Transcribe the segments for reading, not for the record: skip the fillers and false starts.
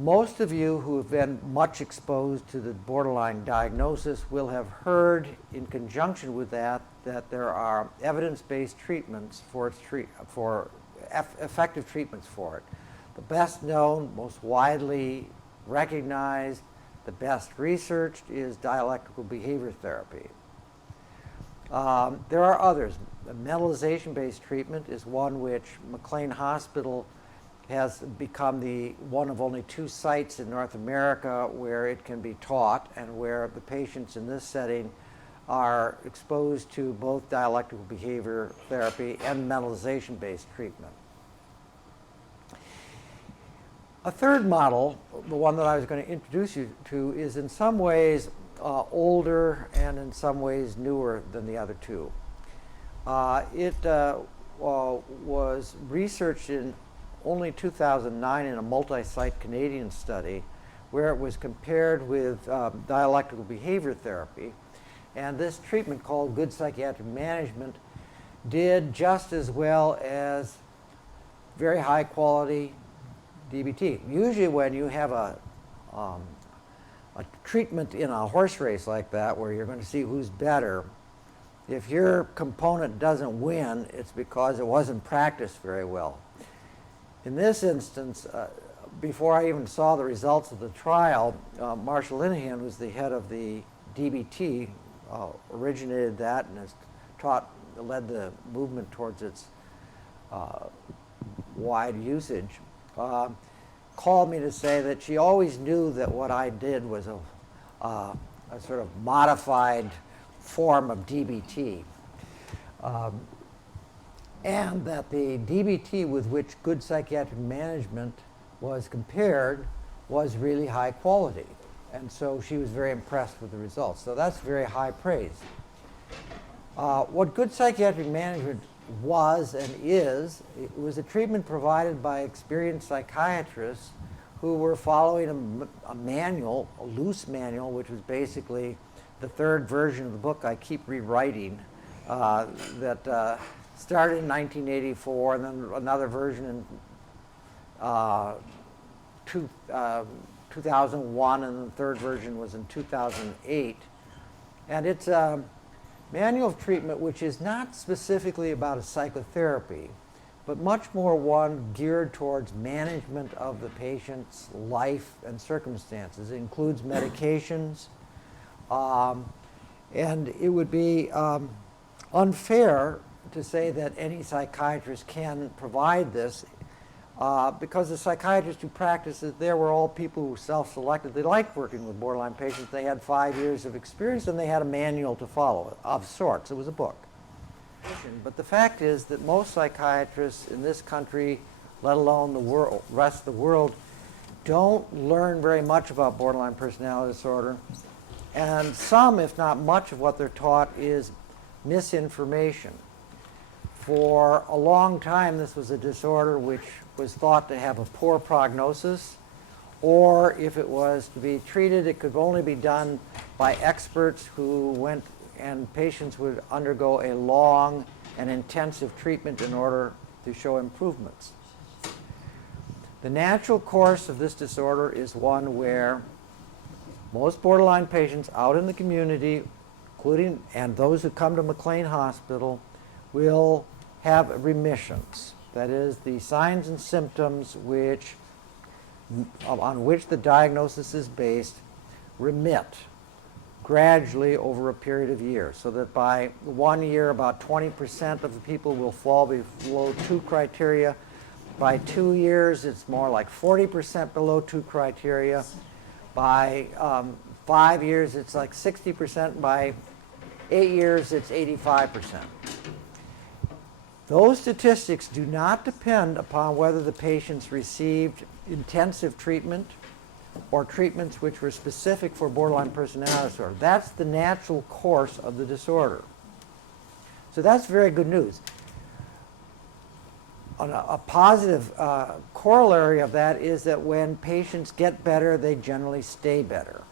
Most of you who have been much exposed to the borderline diagnosis will have heard in conjunction with that there are evidence-based treatments for effective treatments for it. The best known, most widely recognized, the best researched is dialectical behavior therapy. There are others. Mentalization-based treatment is one which McLean Hospital has become one of only 2 sites in North America where it can be taught and where the patients in this setting are exposed to both dialectical behavior therapy and mentalization-based treatment. A third model, the one that I was going to introduce you to, is in some ways older and in some ways newer than the other 2. It was researched in only 2009 in a multi-site Canadian study where it was compared with dialectical behavior therapy. And this treatment, called good psychiatric management, did just as well as very high quality DBT. Usually when you have a treatment in a horse race like that where you're going to see who's better, if your component doesn't win, it's because it wasn't practiced very well. In this instance, before I even saw the results of the trial, Marshall Linehan, who's the head of the DBT, originated that and has led the movement towards its wide usage, called me to say that she always knew that what I did was a sort of modified form of DBT. And that the DBT with which good psychiatric management was compared was really high quality. And so she was very impressed with the results. So that's very high praise. What good psychiatric management was and is, it was a treatment provided by experienced psychiatrists who were following a manual, a loose manual, which was basically the 3rd version of the book I keep rewriting, that started in 1984, and then another version in 2001, and the 3rd version was in 2008. And it's a manual of treatment which is not specifically about a psychotherapy, but much more one geared towards management of the patient's life and circumstances. It includes medications, and it would be unfair to say that any psychiatrist can provide this, because the psychiatrists who practiced it there were all people who self-selected. They liked working with borderline patients. They had 5 years of experience and they had a manual to follow of sorts. It was a book. But the fact is that most psychiatrists in this country, let alone the rest of the world, don't learn very much about borderline personality disorder. And some, if not much, of what they're taught is misinformation. For a long time, this was a disorder which was thought to have a poor prognosis, or if it was to be treated, it could only be done by experts who went, and patients would undergo a long and intensive treatment in order to show improvements. The natural course of this disorder is one where most borderline patients out in the community, including and those who come to McLean Hospital, will have remissions. That is, the signs and symptoms on which the diagnosis is based remit gradually over a period of years, so that by 1 year, about 20% of the people will fall below 2 criteria. By 2 years, it's more like 40% below 2 criteria. By 5 years, it's like 60%. By 8 years, it's 85%. Those statistics do not depend upon whether the patients received intensive treatment or treatments which were specific for borderline personality disorder. That's the natural course of the disorder. So that's very good news. A positive corollary of that is that when patients get better, they generally stay better.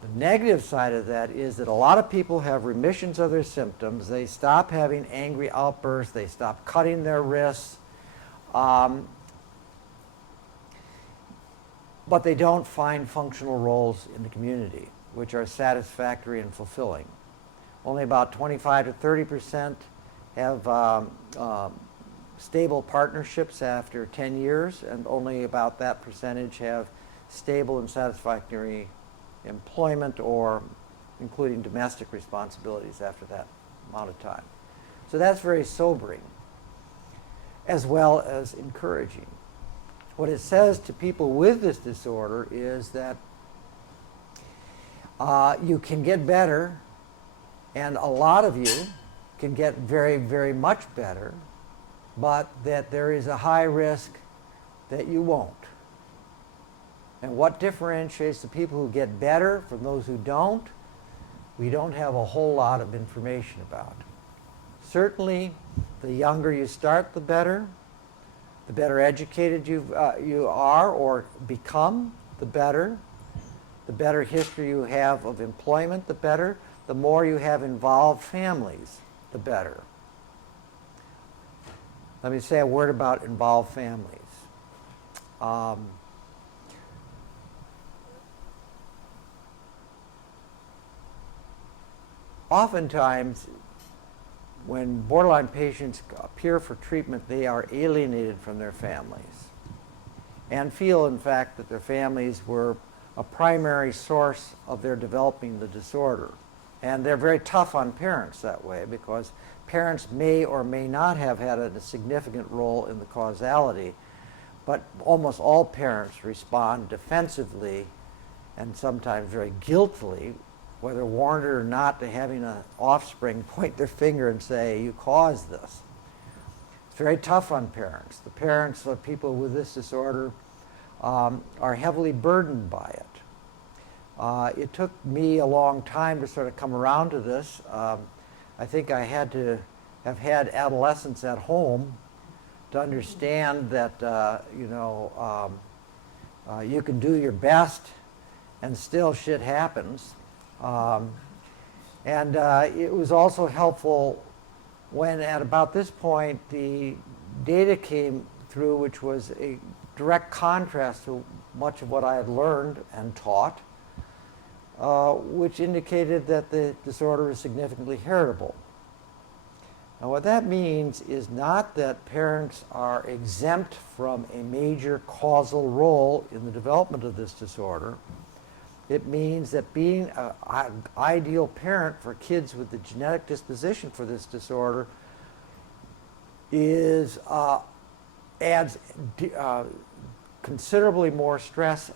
The negative side of that is that a lot of people have remissions of their symptoms. They stop having angry outbursts. They stop cutting their wrists. but they don't find functional roles in the community which are satisfactory and fulfilling. Only about 25 to 30% have stable partnerships after 10 years, and only about that percentage have stable and satisfactory employment or including domestic responsibilities after that amount of time. So that's very sobering, as well as encouraging. What it says to people with this disorder is that you can get better, and a lot of you can get very, very much better, but that there is a high risk that you won't. And what differentiates the people who get better from those who don't, we don't have a whole lot of information about. Certainly, the younger you start, the better educated you are or become, the better. The better history you have of employment, the better. The more you have involved families, the better. Let me say a word about involved families. Oftentimes, when borderline patients appear for treatment, they are alienated from their families and feel, in fact, that their families were a primary source of their developing the disorder. And they're very tough on parents that way, because parents may or may not have had a significant role in the causality, but almost all parents respond defensively and sometimes very guiltily, whether warranted or not, to having an offspring point their finger and say, you caused this. It's very tough on parents. The parents of people with this disorder are heavily burdened by it. It took me a long time to sort of come around to this. I think I had to have had adolescents at home to understand that, you can do your best and still shit happens. It was also helpful when at about this point the data came through, which was a direct contrast to much of what I had learned and taught, which indicated that the disorder is significantly heritable. Now, what that means is not that parents are exempt from a major causal role in the development of this disorder. It means that being an ideal parent for kids with the genetic disposition for this disorder adds considerably more stress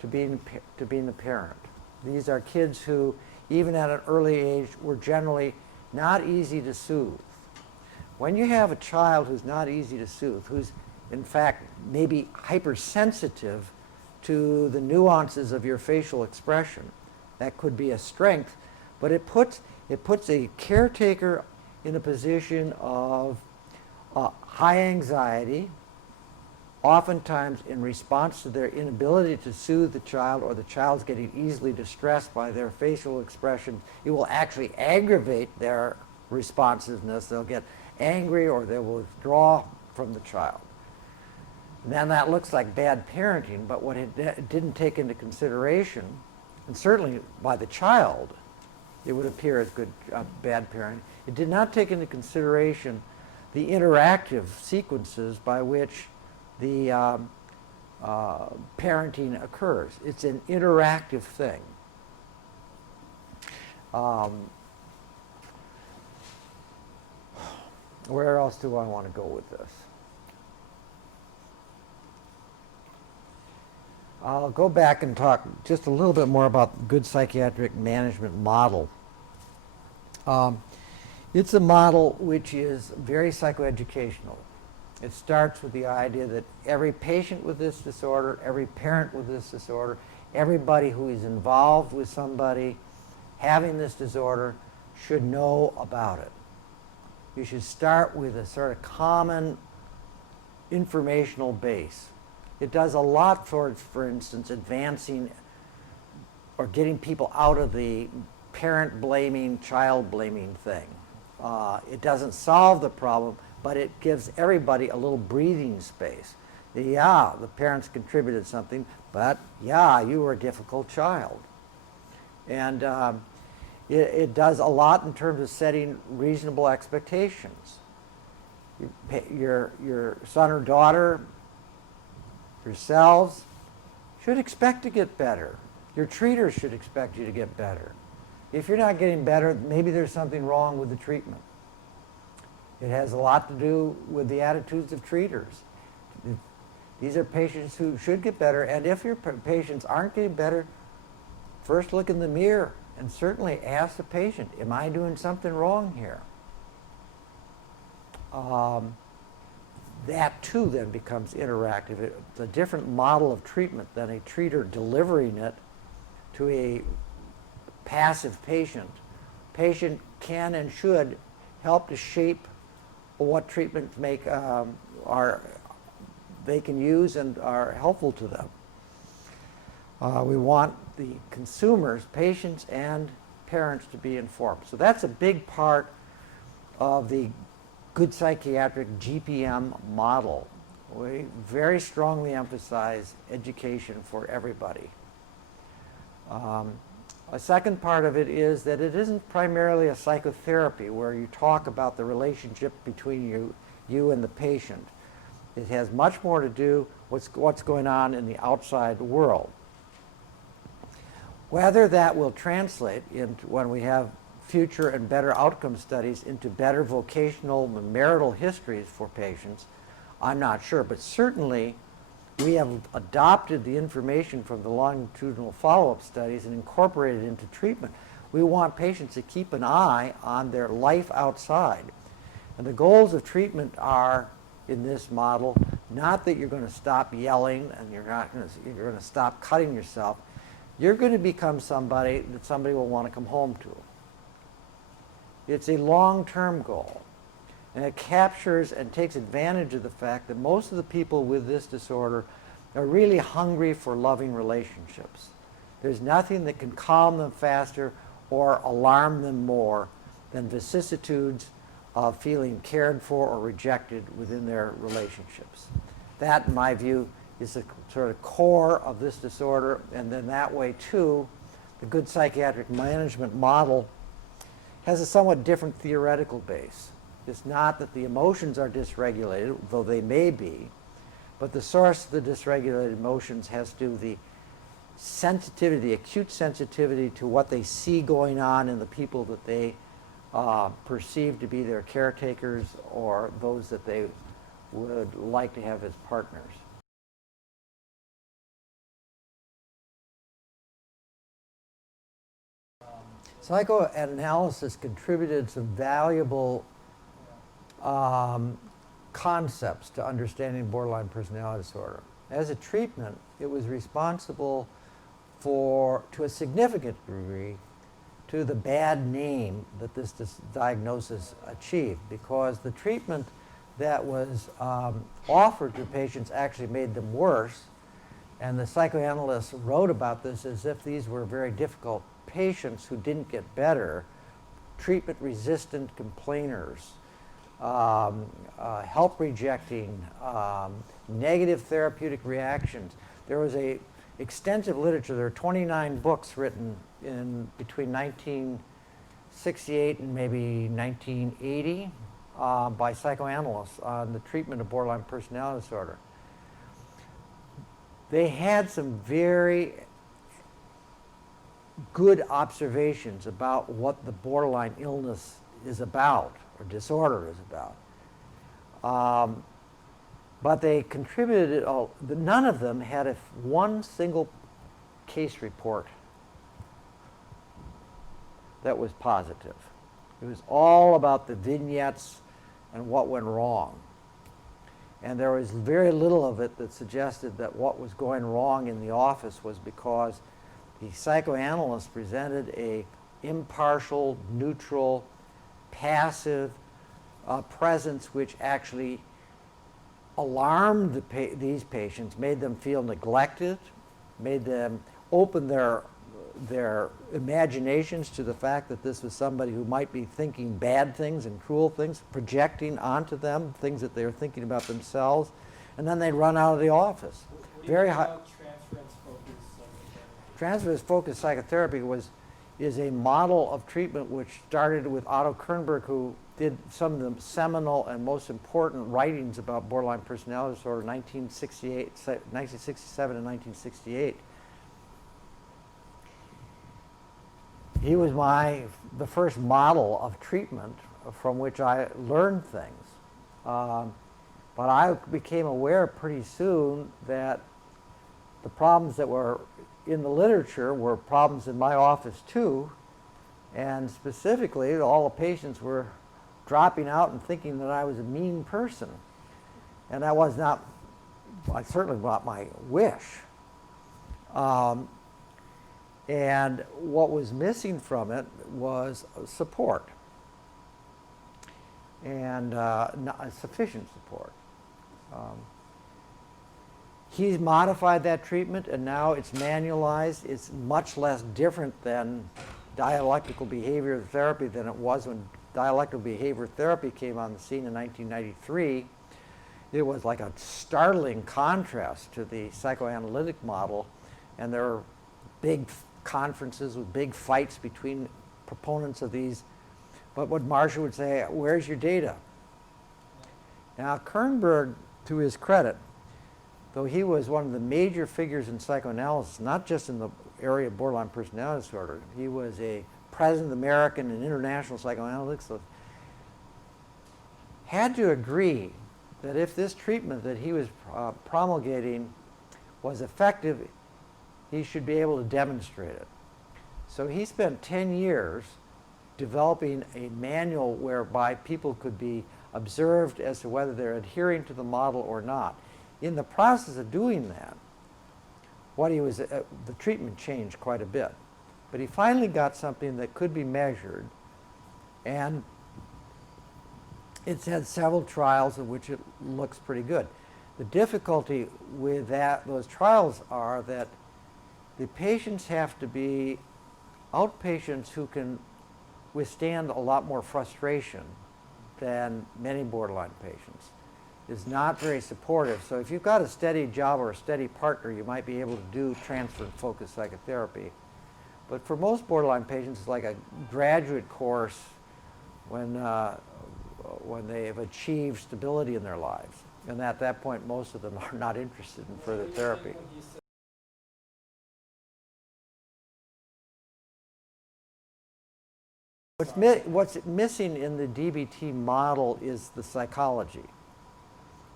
to being the parent. These are kids who, even at an early age, were generally not easy to soothe. When you have a child who's not easy to soothe, who's in fact maybe hypersensitive to the nuances of your facial expression, that could be a strength, but it puts a caretaker in a position of high anxiety, oftentimes in response to their inability to soothe the child, or the child's getting easily distressed by their facial expression. It will actually aggravate their responsiveness. They'll get angry or they will withdraw from the child. And then that looks like bad parenting, but what it didn't take into consideration, and certainly by the child, it would appear as bad parenting. It did not take into consideration the interactive sequences by which the parenting occurs. It's an interactive thing. Where else do I want to go with this? I'll go back and talk just a little bit more about the good psychiatric management model. It's a model which is very psychoeducational. It starts with the idea that every patient with this disorder, every parent with this disorder, everybody who is involved with somebody having this disorder should know about it. You should start with a sort of common informational base. It does a lot towards, for instance, advancing or getting people out of the parent blaming, child blaming thing. It doesn't solve the problem, but it gives everybody a little breathing space. Yeah, the parents contributed something, but yeah, you were a difficult child. And it does a lot in terms of setting reasonable expectations. Your son or daughter, yourselves, should expect to get better. Your treaters should expect you to get better. If you're not getting better, maybe there's something wrong with the treatment. It has a lot to do with the attitudes of treaters. These are patients who should get better, and if your patients aren't getting better, first look in the mirror and certainly ask the patient, am I doing something wrong here? That too then becomes interactive. It's a different model of treatment than a treater delivering it to a passive patient. Patient can and should help to shape what treatments they can use and are helpful to them. We want the consumers, patients and parents, to be informed. So that's a big part of the good psychiatric GPM model. We very strongly emphasize education for everybody. A second part of it is that it isn't primarily a psychotherapy where you talk about the relationship between you and the patient. It has much more to do with what's going on in the outside world. Whether that will translate into, when we have future and better outcome studies, into better vocational and marital histories for patients, I'm not sure. But certainly we have adopted the information from the longitudinal follow-up studies and incorporated it into treatment. We want patients to keep an eye on their life outside. And the goals of treatment are, in this model, not that you're going to stop yelling and you're going to stop cutting yourself. You're going to become somebody that somebody will want to come home to. It's a long-term goal, and it captures and takes advantage of the fact that most of the people with this disorder are really hungry for loving relationships. There's nothing that can calm them faster or alarm them more than vicissitudes of feeling cared for or rejected within their relationships. That, in my view, is the sort of core of this disorder, and then that way, too, the good psychiatric management model has a somewhat different theoretical base. It's not that the emotions are dysregulated, though they may be, but the source of the dysregulated emotions has to do with the sensitivity, the acute sensitivity to what they see going on in the people that they perceive to be their caretakers or those that they would like to have as partners. Psychoanalysis contributed some valuable concepts to understanding borderline personality disorder. As a treatment, it was responsible for, to a significant degree, to the bad name that this diagnosis achieved, because the treatment that was offered to patients actually made them worse, and the psychoanalysts wrote about this as if these were very difficult patients who didn't get better, treatment-resistant complainers, help-rejecting, negative therapeutic reactions. There was a extensive literature. There are 29 books written in between 1968 and maybe 1980 by psychoanalysts on the treatment of borderline personality disorder. They had some very good observations about what the borderline illness is about, or disorder is about. But they contributed, none of them had one single case report that was positive. It was all about the vignettes and what went wrong. And there was very little of it that suggested that what was going wrong in the office was because the psychoanalyst presented a impartial, neutral, passive presence which actually alarmed these patients, made them feel neglected, made them open their imaginations to the fact that this was somebody who might be thinking bad things and cruel things, projecting onto them things that they were thinking about themselves. and then they'd run out of the office. What do you Very think high. about transference-focused psychotherapy? Transference-focused psychotherapy is a model of treatment which started with Otto Kernberg, who did some of the seminal and most important writings about borderline personality disorder in 1967 and 1968. He was the first model of treatment from which I learned things. But I became aware pretty soon that the problems that were in the literature were problems in my office too, and specifically all the patients were dropping out and thinking that I was a mean person. And that was not, certainly not my wish. And what was missing from it was support, and not sufficient support. He's modified that treatment, and now it's manualized. It's much less different than dialectical behavior therapy than it was when dialectical behavior therapy came on the scene in 1993. It was like a startling contrast to the psychoanalytic model, and there were big conferences with big fights between proponents of these. But what Marshall would say, where's your data? Now, Kernberg, to his credit, though he was one of the major figures in psychoanalysis, not just in the area of borderline personality disorder, he was a president of the American and International Psychoanalytic Society, had to agree that if this treatment that he was promulgating was effective, he should be able to demonstrate it. So he spent 10 years developing a manual whereby people could be observed as to whether they're adhering to the model or not. In the process of doing that, the treatment changed quite a bit. But he finally got something that could be measured, and it's had several trials in which it looks pretty good. The difficulty with those trials are that the patients have to be outpatients who can withstand a lot more frustration than many borderline patients. Is not very supportive. So if you've got a steady job or a steady partner, you might be able to do transference-focused psychotherapy. But for most borderline patients, it's like a graduate course when they have achieved stability in their lives. And at that point, most of them are not interested in further therapy. What's missing in the DBT model is the psychology.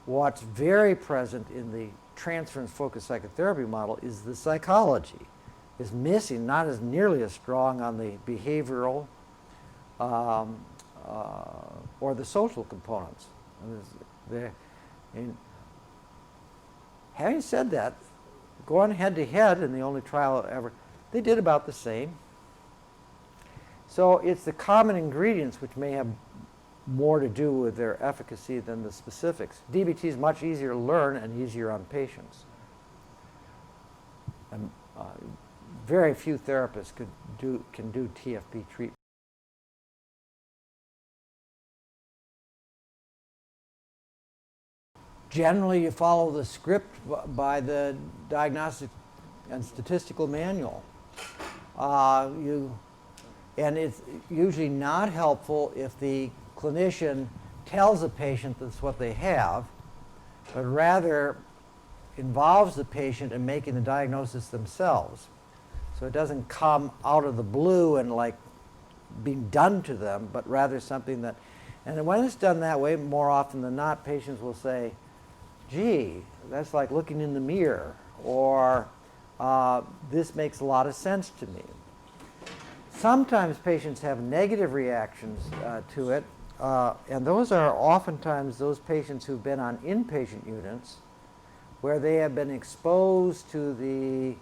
What's very present in the transference-focused psychotherapy model is the psychology. Is missing, not as nearly as strong on the behavioral or the social components. And having said that, going head-to-head in the only trial ever, they did about the same. So it's the common ingredients which may have more to do with their efficacy than the specifics. DBT is much easier to learn and easier on patients. And very few therapists can do TFP treatment. Generally, you follow the script by the Diagnostic and Statistical Manual. And it's usually not helpful if the clinician tells a patient that's what they have, but rather involves the patient in making the diagnosis themselves. So it doesn't come out of the blue and like being done to them, but rather something that, and when it's done that way, more often than not, patients will say, gee, that's like looking in the mirror, or this makes a lot of sense to me. Sometimes patients have negative reactions to it, and those are oftentimes those patients who've been on inpatient units where they have been exposed to the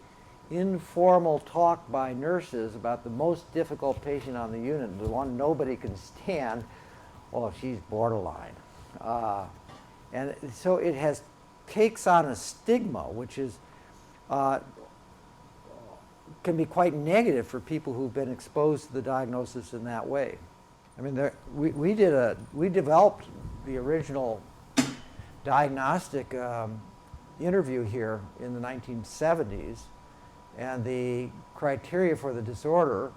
informal talk by nurses about the most difficult patient on the unit, the one nobody can stand. Oh, she's borderline. And so it takes on a stigma, which is can be quite negative for people who've been exposed to the diagnosis in that way. I mean, we developed the original diagnostic interview here in the 1970s, and the criteria for the disorder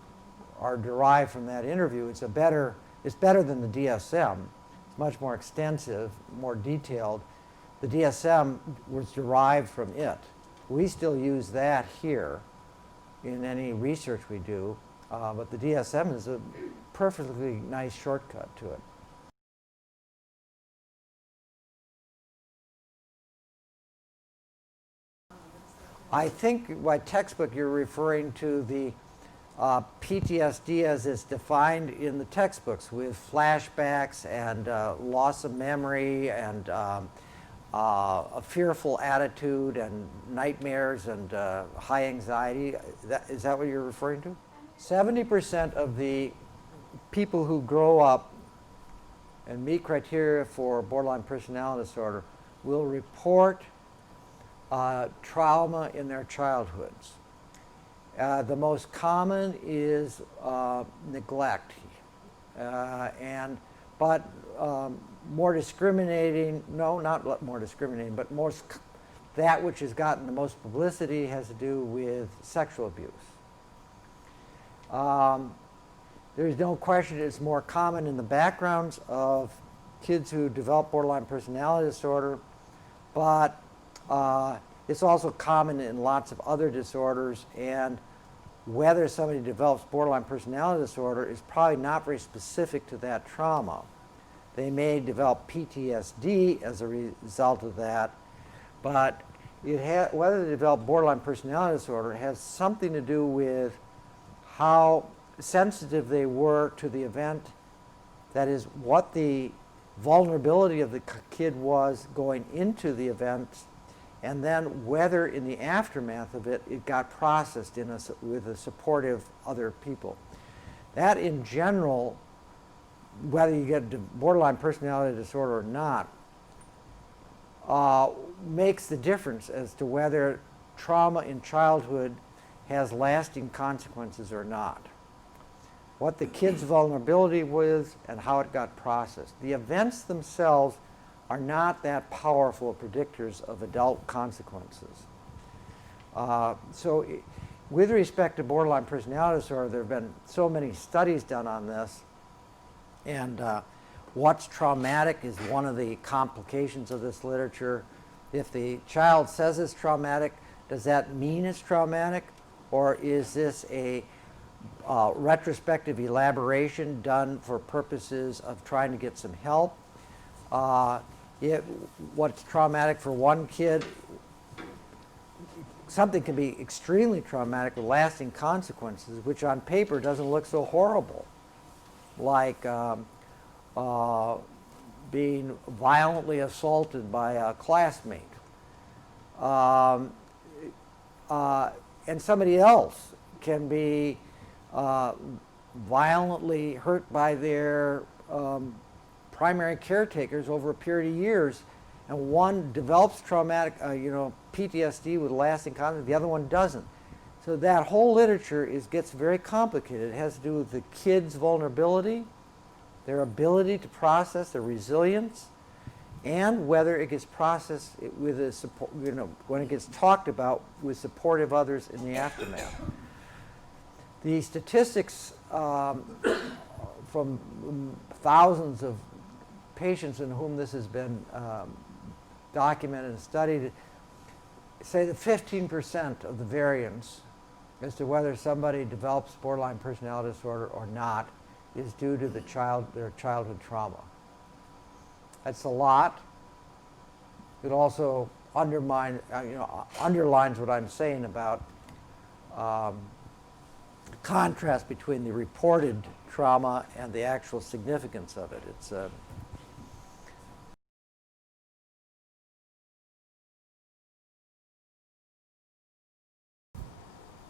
are derived from that interview. It's better than the DSM. It's much more extensive, more detailed. The DSM was derived from it. We still use that here in any research we do, but the DSM is a perfectly nice shortcut to it. I think by textbook you're referring to the PTSD as it's defined in the textbooks, with flashbacks and loss of memory and a fearful attitude and nightmares and high anxiety. Is that what you're referring to? 70% of the people who grow up and meet criteria for borderline personality disorder will report trauma in their childhoods. The most common is neglect, but more discriminating, no, not more discriminating, but that which has gotten the most publicity has to do with sexual abuse. There's no question it's more common in the backgrounds of kids who develop borderline personality disorder, but it's also common in lots of other disorders, and whether somebody develops borderline personality disorder is probably not very specific to that trauma. They may develop PTSD as a result of that, but whether they develop borderline personality disorder has something to do with how sensitive they were to the event, that is, what the vulnerability of the kid was going into the event, and then whether in the aftermath of it, it got processed with the supportive other people. That in general, whether you get borderline personality disorder or not, makes the difference as to whether trauma in childhood has lasting consequences or not. What the kid's vulnerability was and how it got processed. The events themselves are not that powerful predictors of adult consequences. So with respect to borderline personality disorder, there have been so many studies done on this, and what's traumatic is one of the complications of this literature. If the child says it's traumatic, does that mean it's traumatic, or is this a retrospective elaboration done for purposes of trying to get some help? What's traumatic for one kid, something can be extremely traumatic with lasting consequences, which on paper doesn't look so horrible, like being violently assaulted by a classmate. And somebody else can be violently hurt by their primary caretakers over a period of years, and one develops traumatic, PTSD with lasting consequences, the other one doesn't. So that whole literature gets very complicated. It has to do with the kid's vulnerability, their ability to process, their resilience, and whether it gets processed with a support, when it gets talked about with supportive others in the aftermath. The statistics from thousands of patients in whom this has been documented and studied say that 15% of the variance as to whether somebody develops borderline personality disorder or not is due to their childhood trauma. That's a lot. It also underlines what I'm saying about contrast between the reported trauma and the actual significance of it.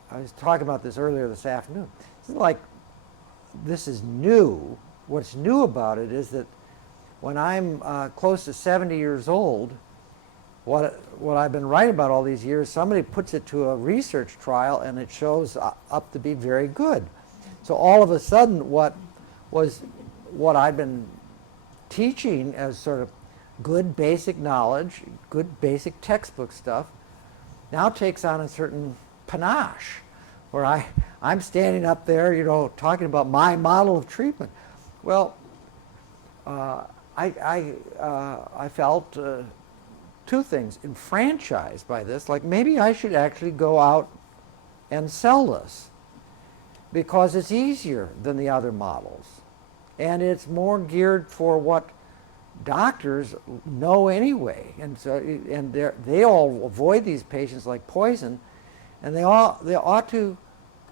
I was talking about this earlier this afternoon. This is new. What's new about it is that when I'm close to 70 years old, what I've been writing about all these years, somebody puts it to a research trial and it shows up to be very good. So all of a sudden what I've been teaching as sort of good basic knowledge, good basic textbook stuff, now takes on a certain panache, where I'm standing up there, talking about my model of treatment. Well, I felt two things: enfranchised by this, like maybe I should actually go out and sell this, because it's easier than the other models, and it's more geared for what doctors know anyway, and so they all avoid these patients like poison, and they ought to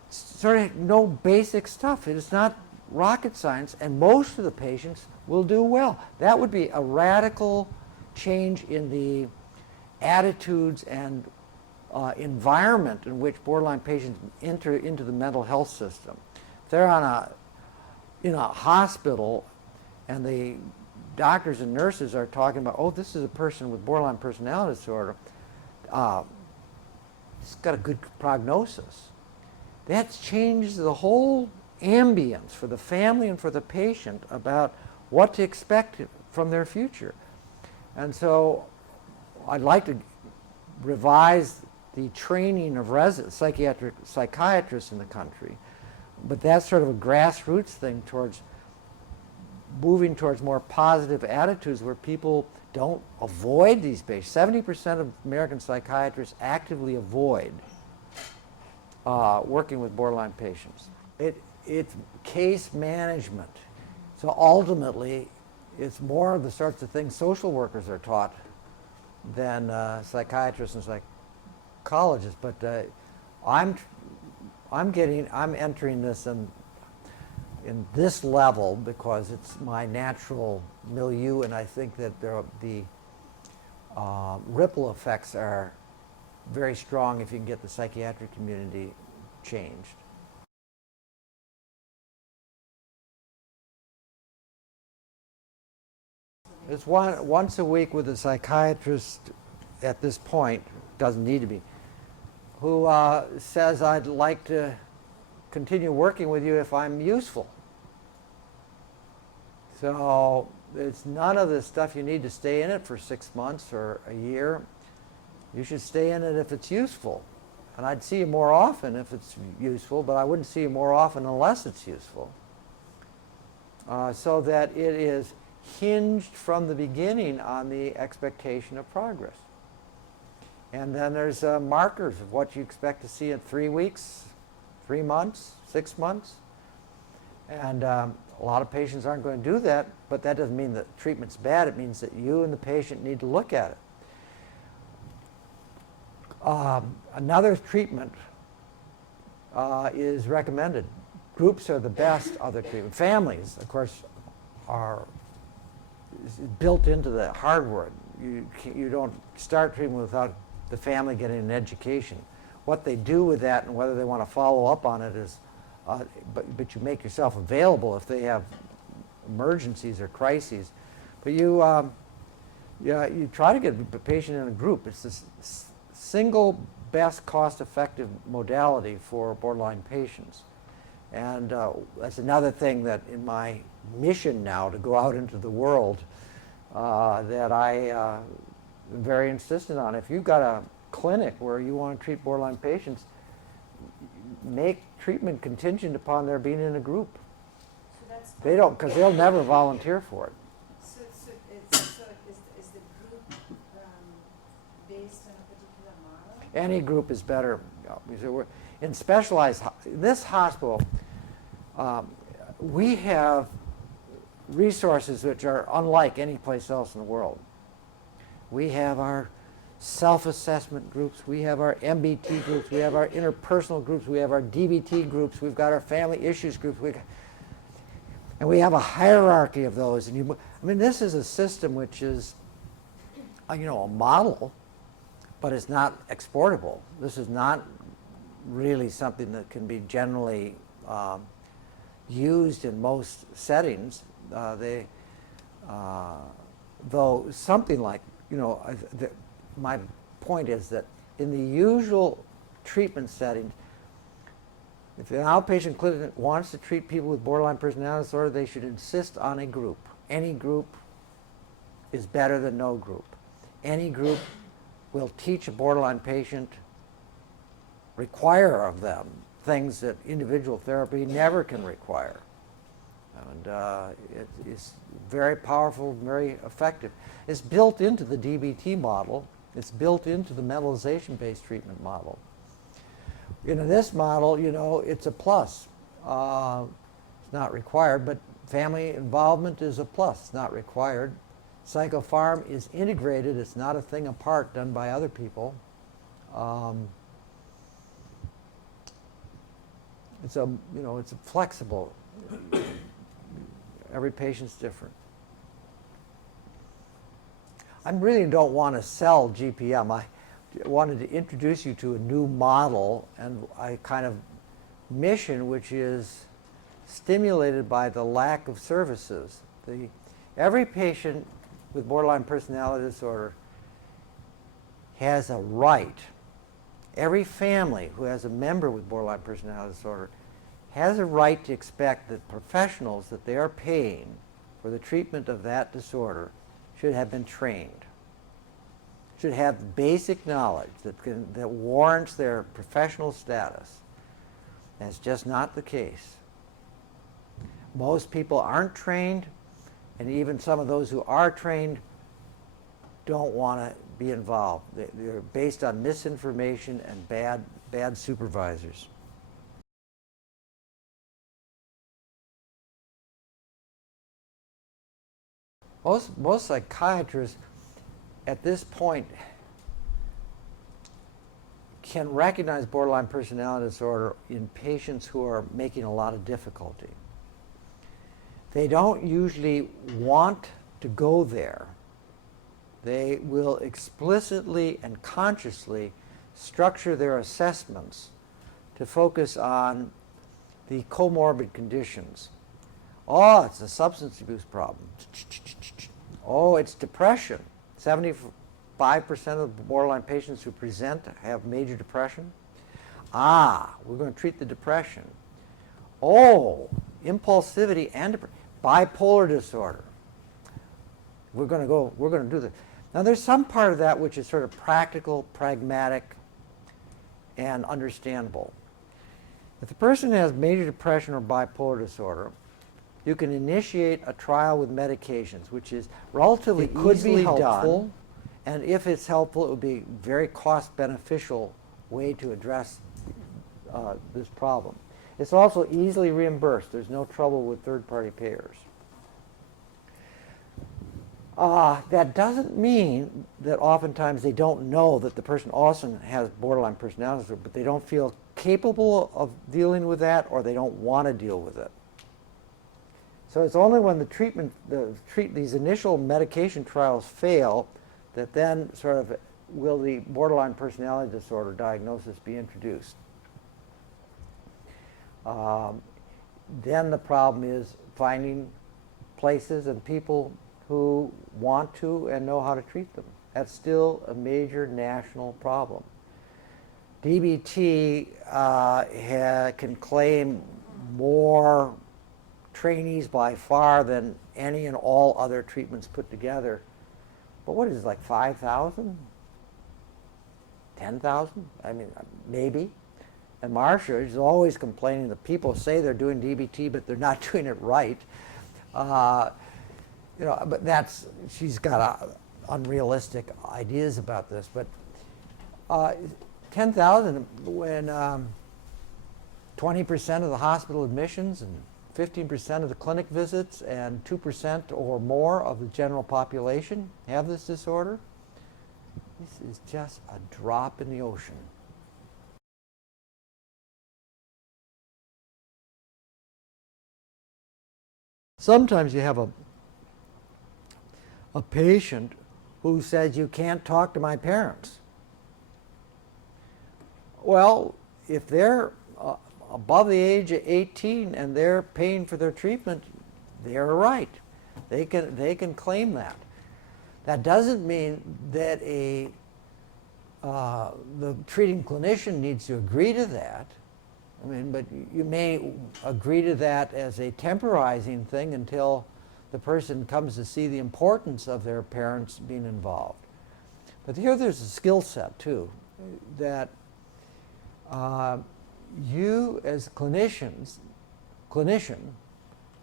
sort of know basic stuff. It's not rocket science, and most of the patients will do well. That would be a radical change in the attitudes and environment in which borderline patients enter into the mental health system. If they're in a hospital and the doctors and nurses are talking about, oh, this is a person with borderline personality disorder, it's got a good prognosis. That changes the whole ambience for the family and for the patient about what to expect from their future. And so I'd like to revise the training of psychiatric psychiatrists in the country, but that's sort of a grassroots thing towards moving towards more positive attitudes where people don't avoid these patients. 70% of American psychiatrists actively avoid working with borderline patients. It's case management. So ultimately, it's more of the sorts of things social workers are taught than psychiatrists and psychologists. But I'm entering this in this level because it's my natural milieu, and I think that the ripple effects are very strong if you can get the psychiatric community changed. It's once a week with a psychiatrist at this point, doesn't need to be, who says, I'd like to continue working with you if I'm useful. So it's none of the stuff you need to stay in it for 6 months or a year. You should stay in it if it's useful. And I'd see you more often if it's useful, but I wouldn't see you more often unless it's useful. So that it is hinged from the beginning on the expectation of progress. And then there's markers of what you expect to see in 3 weeks, 3 months, 6 months. And a lot of patients aren't going to do that, but that doesn't mean that treatment's bad. It means that you and the patient need to look at it. Another treatment is recommended. Groups are the best other treatment. Families, of course, are built into the hardware. You don't start treatment without the family getting an education. What they do with that and whether they want to follow up on it is, but you make yourself available if they have emergencies or crises. But you try to get the patient in a group. It's the single best cost-effective modality for borderline patients. And that's another thing that in my mission now to go out into the world that I am very insistent on. If you've got a clinic where you want to treat borderline patients, make treatment contingent upon their being in a group. So that's They don't, because they'll never volunteer for it. So is the group based on a particular model? Any group is better. In specialized, in this hospital, we have resources which are unlike any place else in the world. We have our self-assessment groups, we have our MBT groups, we have our interpersonal groups, we have our DBT groups, we've got our family issues groups, and we have a hierarchy of those. And this is a system which is, a model, but it's not exportable. This is not really something that can be generally used in most settings. Though something like, my point is that in the usual treatment setting, if an outpatient clinic wants to treat people with borderline personality disorder, they should insist on a group, any group, is better than no group. Any group will teach a borderline patient, require of them things that individual therapy never can require. And it's very powerful, very effective. It's built into the DBT model. It's built into the mentalization-based treatment model. In this model, it's a plus. It's not required, but family involvement is a plus. It's not required. Psychopharm is integrated. It's not a thing apart done by other people. It's a flexible. Every patient's different. I really don't want to sell GPM. I wanted to introduce you to a new model and a kind of mission which is stimulated by the lack of services. Every patient with borderline personality disorder has a right. Every family who has a member with borderline personality disorder has a right to expect that professionals that they are paying for the treatment of that disorder should have been trained, should have basic knowledge that warrants their professional status. That's just not the case. Most people aren't trained, and even some of those who are trained don't want to be involved. They're based on misinformation and bad supervisors. Most psychiatrists at this point can recognize borderline personality disorder in patients who are making a lot of difficulty. They don't usually want to go there. They will explicitly and consciously structure their assessments to focus on the comorbid conditions. Oh, it's a substance abuse problem. Oh, it's depression. 75% of the borderline patients who present have major depression. Ah, we're going to treat the depression. Oh, impulsivity and bipolar disorder. We're going to do this. Now, there's some part of that which is sort of practical, pragmatic, and understandable. If the person has major depression or bipolar disorder, you can initiate a trial with medications, which is relatively easily done. And if it's helpful, it would be a very cost-beneficial way to address this problem. It's also easily reimbursed. There's no trouble with third-party payers. That doesn't mean that oftentimes they don't know that the person also has borderline personality disorder, but they don't feel capable of dealing with that, or they don't want to deal with it. So it's only when these initial medication trials fail that then sort of will the borderline personality disorder diagnosis be introduced. Then the problem is finding places and people who want to and know how to treat them. That's still a major national problem. DBT can claim more trainees by far than any and all other treatments put together. But what is it, like 5,000? 10,000? I mean, maybe. And Marcia is always complaining that people say they're doing DBT, but they're not doing it right. But she's got unrealistic ideas about this. But 10,000 when 20% of the hospital admissions and 15% of the clinic visits and 2% or more of the general population have this disorder. This is just a drop in the ocean. Sometimes you have a patient who says, you can't talk to my parents. Well, if they're above the age of 18 and they're paying for their treatment, they're right. They can claim that. That doesn't mean that the treating clinician needs to agree to that. I mean, but you may agree to that as a temporizing thing until the person comes to see the importance of their parents being involved. But here there's a skill set too, that you as clinician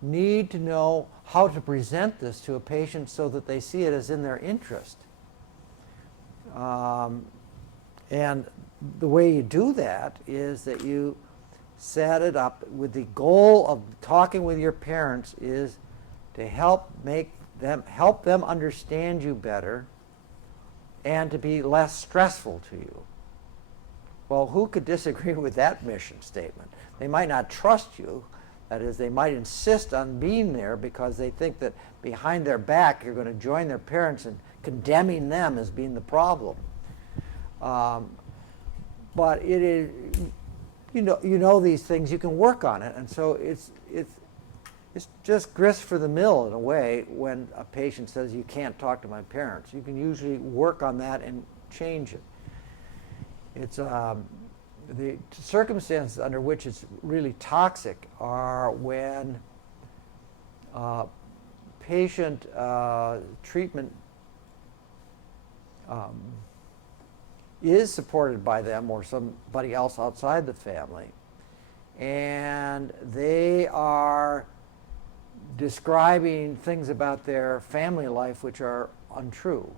need to know how to present this to a patient so that they see it as in their interest. And the way you do that is that you set it up with the goal of talking with your parents is to help them understand you better and to be less stressful to you. Well, who could disagree with that mission statement? They might not trust you. That is, they might insist on being there because they think that behind their back you're going to join their parents in condemning them as being the problem. But it is, you know these things, you can work on it, and so it's just grist for the mill in a way when a patient says you can't talk to my parents. You can usually work on that and change it. It's the circumstances under which it's really toxic are when patient treatment is supported by them or somebody else outside the family, and they are describing things about their family life which are untrue,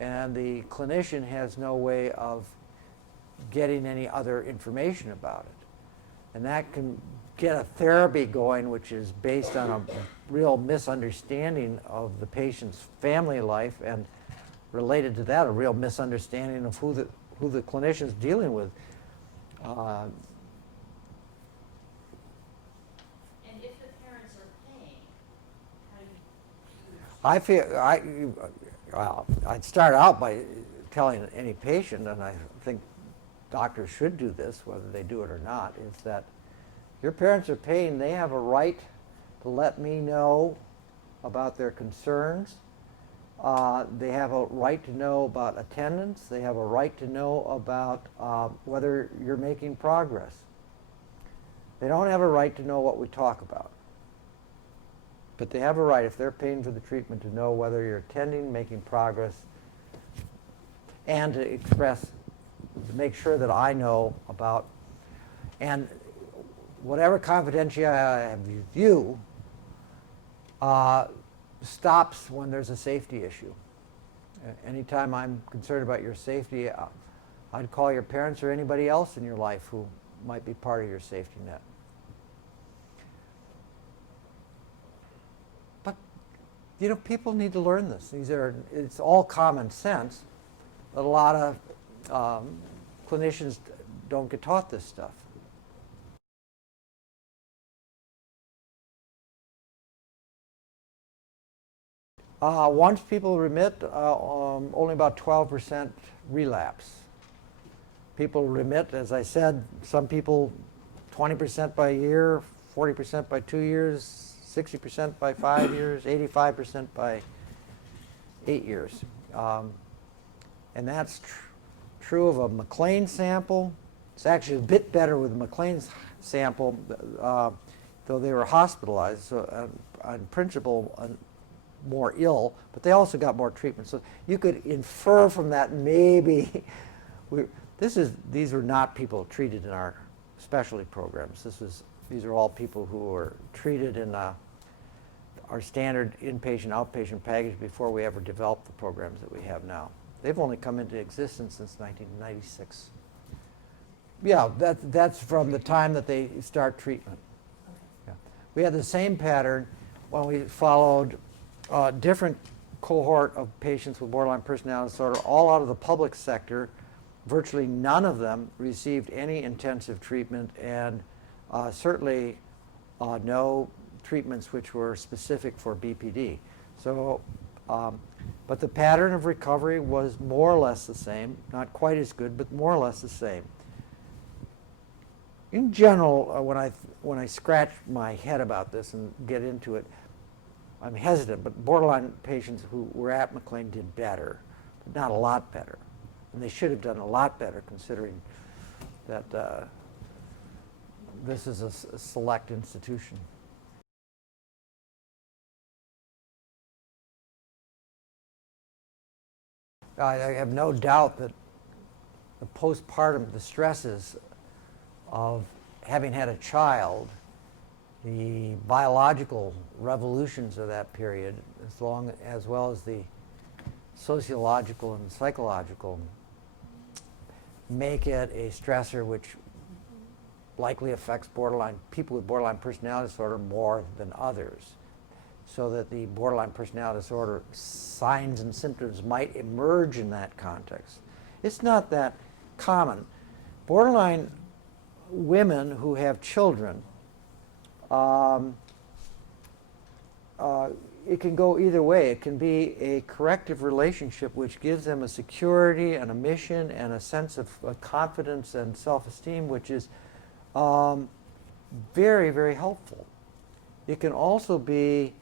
and the clinician has no way of getting any other information about it. And that can get a therapy going which is based on a real misunderstanding of the patient's family life, and related to that, a real misunderstanding of who the clinician's dealing with. And if the parents are paying, how do you? I'd start out by telling any patient, and I think doctors should do this, whether they do it or not, is that your parents are paying, they have a right to let me know about their concerns. They have a right to know about attendance. They have a right to know about whether you're making progress. They don't have a right to know what we talk about. But they have a right, if they're paying for the treatment, to know whether you're attending, making progress, and to express, to make sure that I know about, and whatever confidentiality I have with you stops when there's a safety issue. Anytime I'm concerned about your safety, I'd call your parents or anybody else in your life who might be part of your safety net. But, people need to learn this. It's all common sense, but a lot of clinicians don't get taught this stuff. Once people remit, only about 12% relapse. People remit, as I said, some people 20% by a year, 40% by 2 years, 60% by 5 years, 85% by 8 years. And that's true of a McLean sample. It's actually a bit better with McLean's sample, though they were hospitalized, so on principle, more ill, but they also got more treatment. So you could infer from that maybe these were not people treated in our specialty programs. These are all people who were treated in our standard inpatient outpatient package before we ever developed the programs that we have now. They've only come into existence since 1996. Yeah, that's from the time that they start treatment. Yeah. We had the same pattern when we followed different cohort of patients with borderline personality disorder, all out of the public sector. Virtually none of them received any intensive treatment, and certainly no treatments which were specific for BPD. So, but the pattern of recovery was more or less the same, not quite as good, but more or less the same. In general, when I scratch my head about this and get into it, I'm hesitant, but borderline patients who were at McLean did better, but not a lot better. And they should have done a lot better considering that this is a select institution. I have no doubt that the postpartum, the stresses of having had a child, the biological revolutions of that period, as well as the sociological and psychological, make it a stressor which likely affects people with borderline personality disorder more than others. So that the borderline personality disorder signs and symptoms might emerge in that context. It's not that common. Borderline women who have children, it can go either way. It can be a corrective relationship which gives them a security and a mission and a sense of confidence and self-esteem, which is very, very helpful. It can also be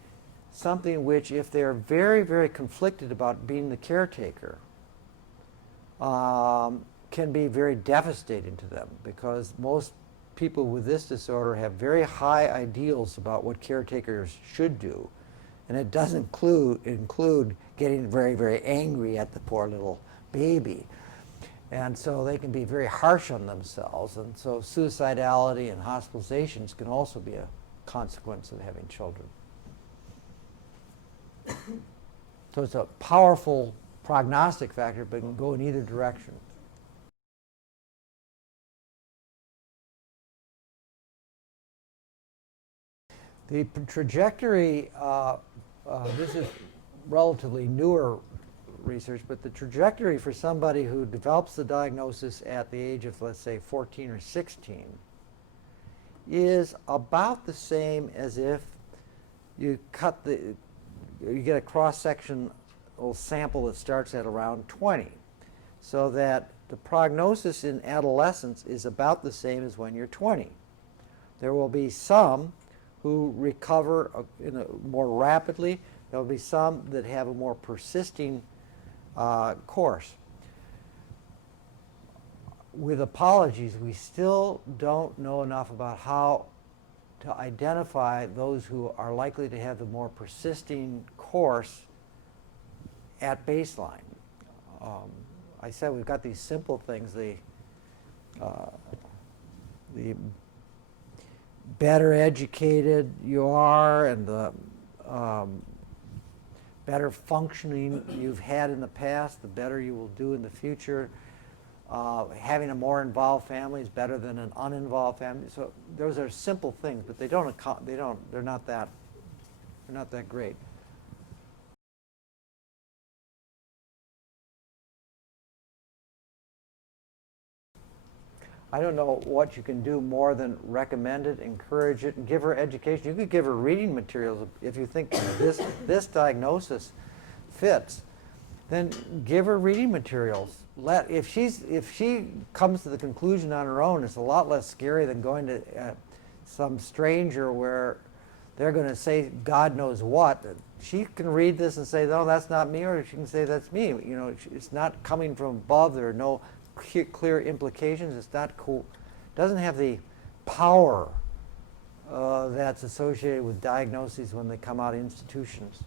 something which, if they're very, very conflicted about being the caretaker, can be very devastating to them, because most people with this disorder have very high ideals about what caretakers should do, and it doesn't include getting very, very angry at the poor little baby. And so they can be very harsh on themselves, and so suicidality and hospitalizations can also be a consequence of having children. So it's a powerful prognostic factor, but it can go in either direction. The trajectory, this is relatively newer research, but the trajectory for somebody who develops the diagnosis at the age of, let's say, 14 or 16 is about the same as if you get a cross-sectional sample that starts at around 20. So that the prognosis in adolescence is about the same as when you're 20. There will be some who recover more rapidly. There will be some that have a more persisting course. With apologies, we still don't know enough about how to identify those who are likely to have the more persisting course at baseline. I said we've got these simple things, the better educated you are and the better functioning you've had in the past, the better you will do in the future. Having a more involved family is better than an uninvolved family. So those are simple things, but they're not that great. I don't know what you can do more than recommend it, encourage it, and give her education. You could give her reading materials if you think this diagnosis fits. Then give her reading materials. If she comes to the conclusion on her own, it's a lot less scary than going to some stranger where they're going to say God knows what. She can read this and say, no, that's not me, or she can say that's me. You know, it's not coming from above. There are no clear implications. It's not cool. Doesn't have the power that's associated with diagnoses when they come out of institutions.